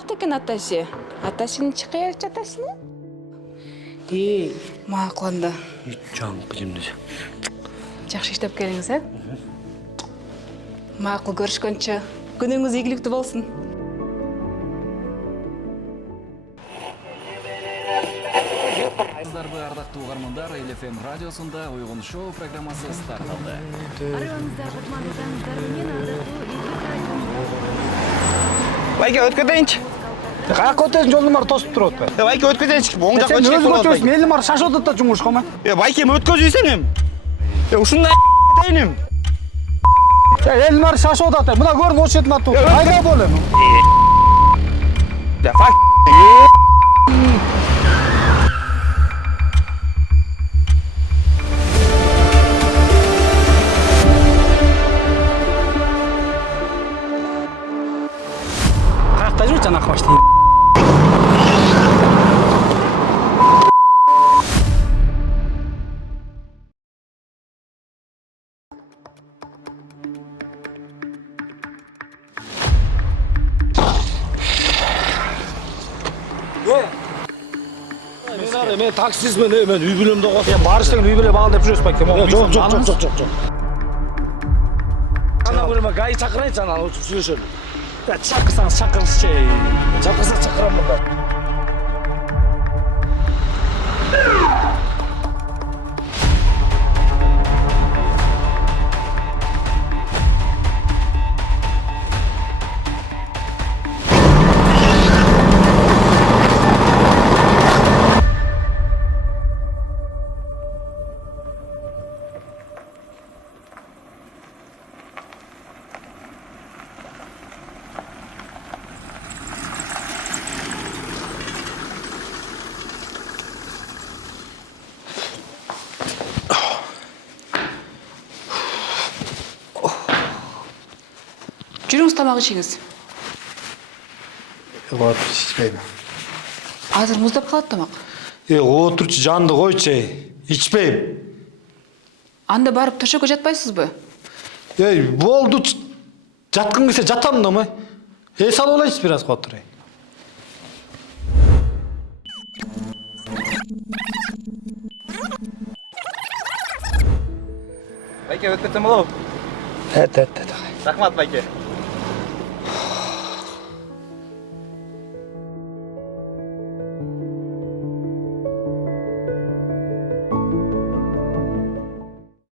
жакта экен атасы. Атасынын чыкып жатасың? Макул анда. Жан кызымды. Жакшы иштеп келиңиз, Макул көрүшкөнчө. Күнүңүз ийгиликтүү болсун. Сіздербі ардақтуу угармандар, ЛФМ радиосунда Уйгун шоу программасы старт алды. Байке өткөдейинчи. Каяка өтөсүң, жолдун баары тосуп туруп атпайбы? Байке өткөдейинчи. Оң жакка Сен чек өзүң болот. өтөсүң, элим бар шашып атат да жумушкама. Байке өткөзүйсүң эми. Ушундай дейиним. Элим бар шашып атат. Мына көрүң, ош четине атып. Айга бол эми. Да фак. Каякта жүрүп жана баштайм. Мен таксистмин, мен үй бүлөмдө калсам. Барыш деген үй бүлө багыл деп жүрөсүз байке. Жок. Ана buraya гай чакырайынчы, ана өтүп сүйлөшөлү. Чакырсаңыз чакырыңызчы. Чакырса чакырам мында. Жүрүңүз, тамак ичиңиз. Отур ичпейм. Азыр муздап калат тамак. Отурчу, жанды койчу. Ичпейм. Анда барып төшөккө жатпайсызбы? Болду. Жаткым келсе жатам да ма? Салып алайчы бир аз отурай. Байке өткөтсөм болобу? Эт. Рахмат байке.